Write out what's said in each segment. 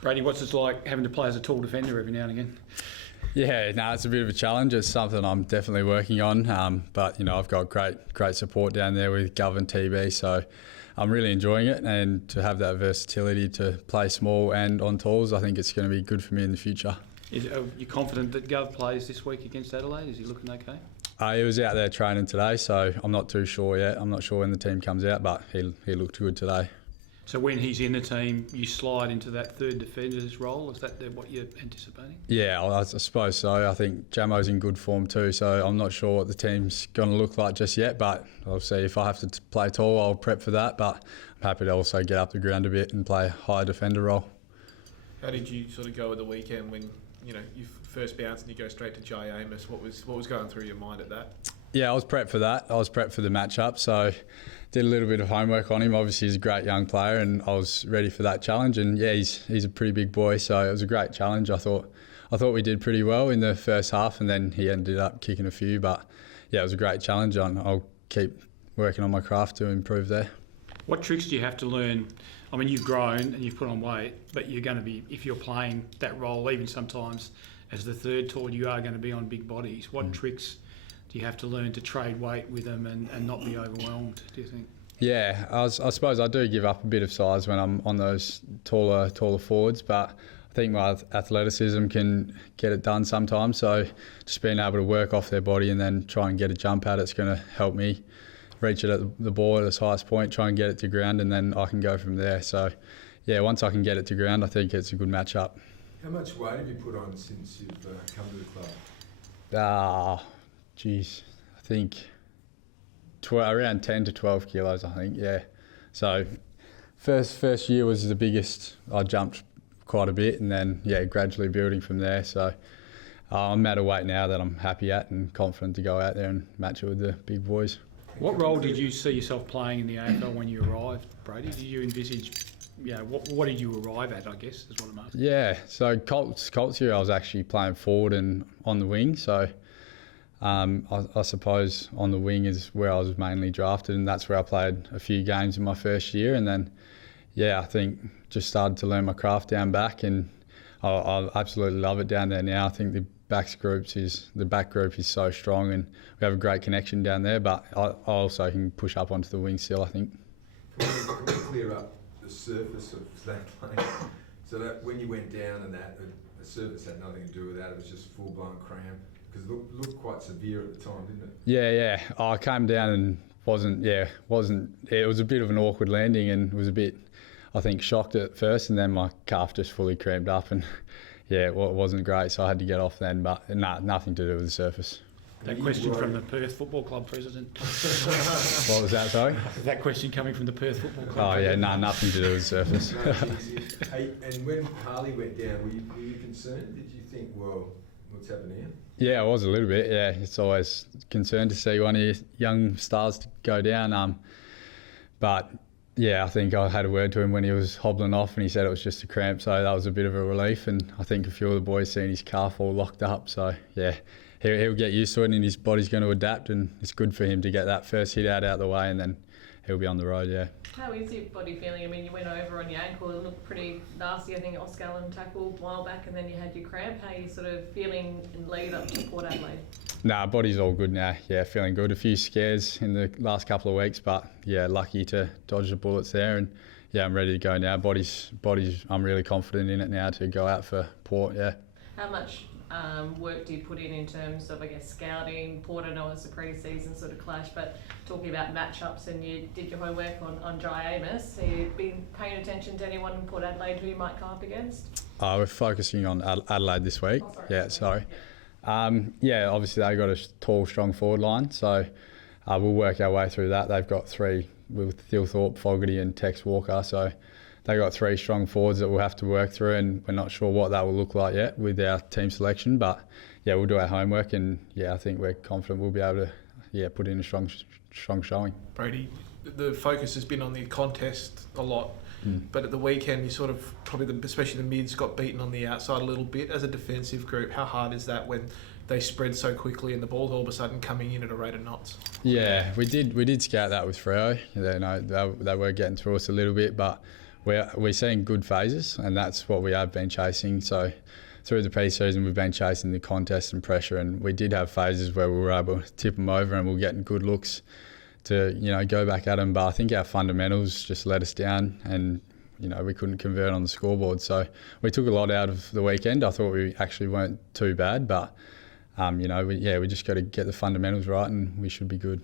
Brady, what's it like having to play as a tall defender every now and again? Yeah, no, it's a bit of a challenge. It's something I'm definitely working on. But I've got great support down there with Gov and TB, so I'm really enjoying it. And to have that versatility to play small and on talls, I think it's going to be good for me in the future. Are you confident that Gov plays this week against Adelaide? Is he looking okay? He was out there training today, so I'm not too sure yet. I'm not sure when the team comes out, but he looked good today. So when he's in the team, you slide into that third defender's role? Is that what you're anticipating? Yeah, I suppose so. I think Jamo's in good form too, so I'm not sure what the team's going to look like just yet, but I'll see. If I have to play tall, I'll prep for that, but I'm happy to also get up the ground a bit and play a high defender role. How did you sort of go at the weekend when you first bounce and you go straight to Jai Amos? What was going through your mind at that? Yeah, I was prepped for that. I was prepped for the matchup, so did a little bit of homework on him. Obviously, he's a great young player, and I was ready for that challenge. And yeah, he's a pretty big boy, so it was a great challenge. I thought we did pretty well in the first half, and then he ended up kicking a few. But yeah, it was a great challenge, and I'll keep working on my craft to improve there. What tricks do you have to learn? I mean, you've grown and you've put on weight, but you're going to be, if you're playing that role, even sometimes as the third tall, you are going to be on big bodies. What tricks do you have to learn to trade weight with them and not be overwhelmed, do you think? Yeah, I suppose I do give up a bit of size when I'm on those taller forwards, but I think my athleticism can get it done sometimes. So just being able to work off their body and then try and get a jump at it's going to help me reach it at the ball at its highest point, try and get it to ground, and then I can go from there. So yeah, once I can get it to ground, I think it's a good matchup. How much weight have you put on since you've come to the club? I think around 10 to 12 kilos, I think, yeah. So first year was the biggest. I jumped quite a bit, and then, yeah, gradually building from there. So I'm at a weight now that I'm happy at and confident to go out there and match it with the big boys. What role did you see yourself playing in the AFL when you arrived, Brady? Did you envisage, what did you arrive at, I guess, is what I'm asking? Yeah, so Colts year I was actually playing forward and on the wing, so I suppose on the wing is where I was mainly drafted, and that's where I played a few games in my first year, and then, yeah, I think just started to learn my craft down back, and I absolutely love it down there now. I think the back group is so strong, and we have a great connection down there, but I also can push up onto the wing still, I think. Can we clear up the surface of that plane? So that when you went down and that, the surface had nothing to do with that, it was just full-blown cramp? Because it looked quite severe at the time, didn't it? Yeah. I came down and it was a bit of an awkward landing, and was a bit, I think, shocked at first, and then my calf just fully cramped up, and yeah, well, it wasn't great, so I had to get off then, but nothing to do with the surface. That question from the Perth Football Club president. What was that, sorry? That question coming from the Perth Football Club. Oh yeah, nothing to do with the surface. Hey, and when Harley went down, were you concerned? Did you think, well, what's happening here? Yeah, I was a little bit, yeah. It's always concerned to see one of your young stars to go down. But yeah, I think I had a word to him when he was hobbling off, and he said it was just a cramp, so that was a bit of a relief. And I think a few of the boys seen his calf all locked up, so yeah, he'll get used to it, and his body's going to adapt, and it's good for him to get that first hit out of the way, and then he'll be on the road, yeah. How is your body feeling? I mean, you went over on your ankle, it looked pretty nasty. I think Oscar Allen tackled a while back, and then you had your cramp. How are you sort of feeling in lead up to Port Adelaide? Nah, body's all good now. Yeah, feeling good. A few scares in the last couple of weeks, but yeah, lucky to dodge the bullets there, and yeah, I'm ready to go now. Body's. I'm really confident in it now to go out for Port. Yeah. How much work do you put in terms of, I guess, scouting? Port, I know it's a pre-season sort of clash, but talking about matchups, and you did your homework on Jai Amos. Have you been paying attention to anyone in Port Adelaide who you might come up against? We're focusing on Adelaide this week. Sorry. Yeah, obviously they got a tall, strong forward line, so we'll work our way through that. They've got three with Thilthorpe, Fogarty and Tex Walker, so they've got three strong forwards that we'll have to work through, and we're not sure what that will look like yet with our team selection, but yeah, we'll do our homework, and yeah, I think we're confident we'll be able to put in a strong showing. Brady, the focus has been on the contest a lot, but at the weekend you sort of especially the mids got beaten on the outside a little bit as a defensive group. How hard is that when they spread so quickly and the ball's all of a sudden coming in at a rate of knots? Yeah, we did scout that with Freo. They were getting through us a little bit, but we're seeing good phases, and that's what we have been chasing. So through the pre-season, we've been chasing the contest and pressure, and we did have phases where we were able to tip them over and we were getting good looks to, go back at them. But I think our fundamentals just let us down, and, we couldn't convert on the scoreboard. So we took a lot out of the weekend. I thought we actually weren't too bad, but, we just got to get the fundamentals right and we should be good.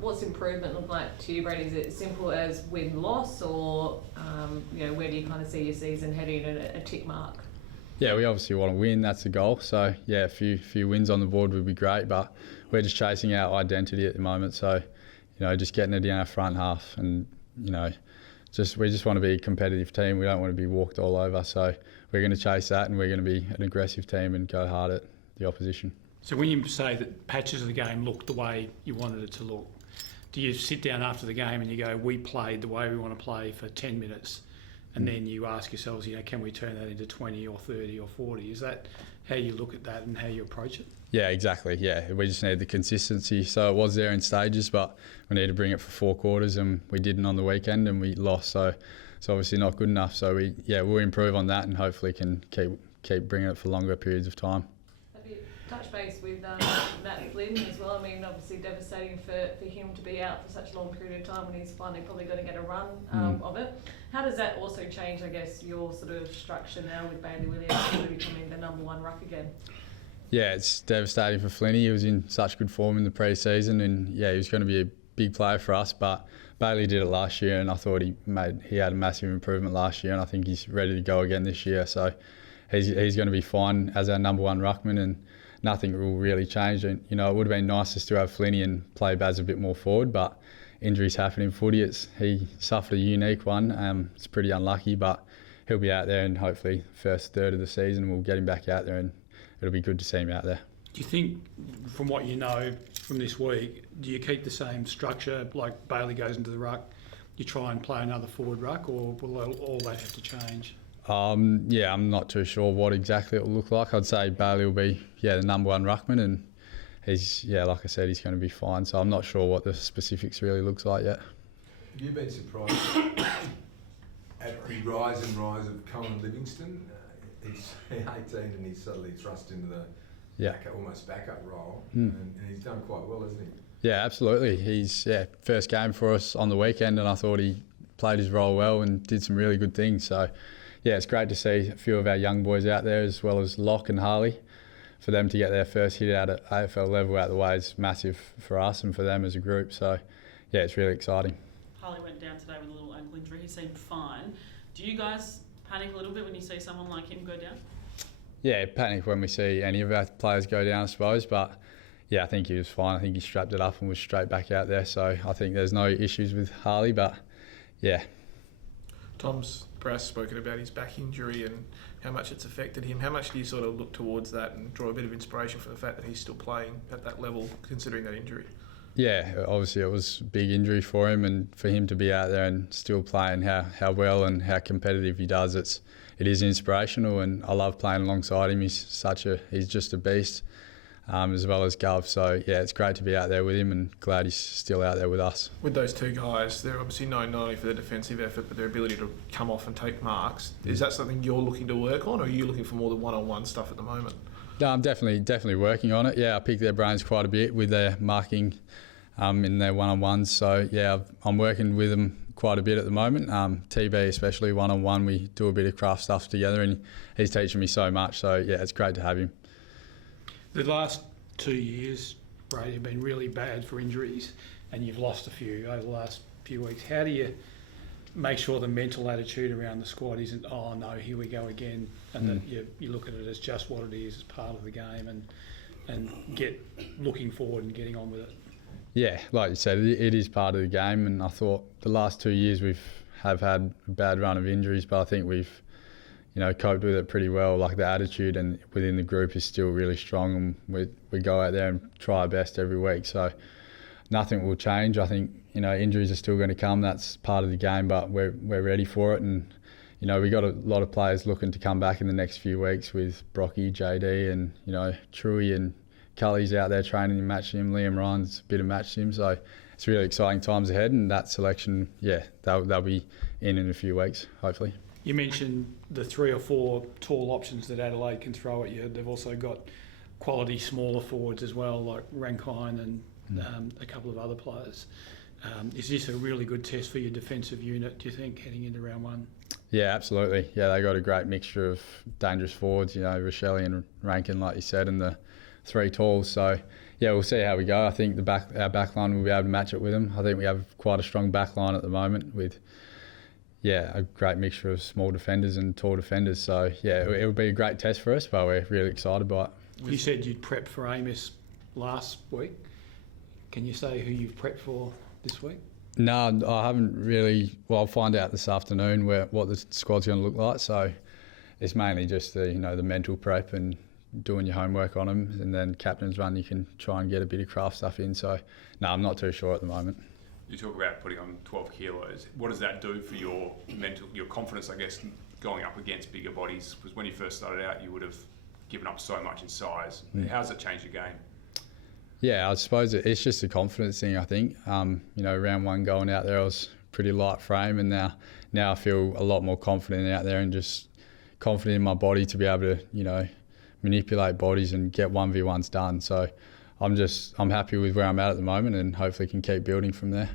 What's improvement look like to you, Brady? Is it simple as win-loss, or where do you kind of see your season heading at a tick mark? Yeah, we obviously want to win. That's the goal. So yeah, a few wins on the board would be great, but we're just chasing our identity at the moment. So just getting it in our front half, and we just want to be a competitive team. We don't want to be walked all over. So we're going to chase that, and we're going to be an aggressive team and go hard at the opposition. So when you say that patches of the game looked the way you wanted it to look, do you sit down after the game and you go, we played the way we want to play for 10 minutes, and then you ask yourselves, can we turn that into 20 or 30 or 40? Is that how you look at that and how you approach it? Yeah, exactly. Yeah, we just need the consistency. So it was there in stages, but we need to bring it for 4 quarters, and we didn't on the weekend, and we lost. So it's obviously not good enough. So we'll improve on that, and hopefully can keep bringing it for longer periods of time. Touch base with Matt Flynn as well. I mean, obviously devastating for him to be out for such a long period of time when he's finally probably going to get a run of it. How does that also change, I guess, your sort of structure now with Bailey Williams becoming the number 1 ruck again? Yeah, it's devastating for Flinny. He was in such good form in the pre-season, and he was going to be a big player for us, but Bailey did it last year, and I thought he had a massive improvement last year, and I think he's ready to go again this year. So he's going to be fine as our number 1 ruckman, and nothing will really change. And, it would have been nice to still have Flinny and play Baz a bit more forward, but injuries happen in footy. He suffered a unique one. It's pretty unlucky, but he'll be out there, and hopefully first third of the season we'll get him back out there, and it'll be good to see him out there. Do you think, from what you know from this week, do you keep the same structure, like Bailey goes into the ruck, you try and play another forward ruck, or will all that have to change? I'm not too sure what exactly it will look like. I'd say Bailey will be the number 1 ruckman, and he's like I said, he's going to be fine. So I'm not sure what the specifics really looks like yet. Have you been surprised at the rise of Cohen Livingston? He's 18 and he's suddenly thrust into the almost backup role, and he's done quite well, hasn't he? Yeah, absolutely. He's first game for us on the weekend, and I thought he played his role well and did some really good things. So it's great to see a few of our young boys out there, as well as Locke and Harley. For them to get their first hit out at AFL level out the way is massive for us and for them as a group. So it's really exciting. Harley went down today with a little ankle injury. He seemed fine. Do you guys panic a little bit when you see someone like him go down? Yeah, panic when we see any of our players go down, I suppose. But I think he was fine. I think he strapped it up and was straight back out there. So I think there's no issues with Harley. But Tom's Brass spoken about his back injury and how much it's affected him. How much do you sort of look towards that and draw a bit of inspiration from the fact that he's still playing at that level, considering that injury? Yeah, obviously it was a big injury for him, and for him to be out there and still playing how well and how competitive he does, it is inspirational, and I love playing alongside him. He's just a beast, as well as Gov. So it's great to be out there with him, and glad he's still out there with us. With those two guys, they're obviously known not only for their defensive effort but their ability to come off and take marks. Is that something you're looking to work on, or are you looking for more the one-on-one stuff at the moment? No, I'm definitely working on it. I pick their brains quite a bit with their marking in their one-on-ones. So I'm working with them quite a bit at the moment. TB especially, one-on-one, we do a bit of craft stuff together, and he's teaching me so much. So it's great to have him. The last 2 years, Brady, have been really bad for injuries, and you've lost a few over the last few weeks. How do you make sure the mental attitude around the squad isn't, oh no, here we go again, and that you look at it as just what it is, as part of the game, and get looking forward and getting on with it? Yeah, like you said, it is part of the game, and I thought the last 2 years have had a bad run of injuries, but I think we've coped with it pretty well. Like, the attitude and within the group is still really strong, and we go out there and try our best every week. So nothing will change. I think injuries are still going to come. That's part of the game, but we're ready for it. And we got a lot of players looking to come back in the next few weeks, with Brocky, JD, and Truey and Cully's out there training in match sim. Liam Ryan's a bit of match sim. So it's really exciting times ahead, and that selection, they'll be in a few weeks, hopefully. You mentioned the 3 or 4 tall options that Adelaide can throw at you. They've also got quality smaller forwards as well, like Rankine and a couple of other players. Is this a really good test for your defensive unit, do you think, heading into round 1? Yeah, absolutely. Yeah, they got a great mixture of dangerous forwards, you know, Rochelle and Rankin, like you said, and the 3 talls. So, yeah, we'll see how we go. I think our back line will be able to match it with them. I think we have quite a strong back line at the moment with, yeah, a great mixture of small defenders and tall defenders. So, yeah, it'll be a great test for us, but we're really excited by it. You said you'd prepped for Amos last week. Can you say who you've prepped for this week? No, I haven't really. Well, I'll find out this afternoon what the squad's going to look like. So it's mainly just the mental prep and doing your homework on them, and then captain's run. You can try and get a bit of craft stuff in. So no, I'm not too sure at the moment. You talk about putting on 12 kilos. What does that do for your confidence, I guess, going up against bigger bodies? Because when you first started out, you would have given up so much in size. How does it change your game? Yeah, I suppose it's just a confidence thing, I think. Round 1 going out there, I was pretty light frame, and now I feel a lot more confident out there and just confident in my body to be able to, manipulate bodies and get 1v1s done. So I'm happy with where I'm at the moment, and hopefully can keep building from there.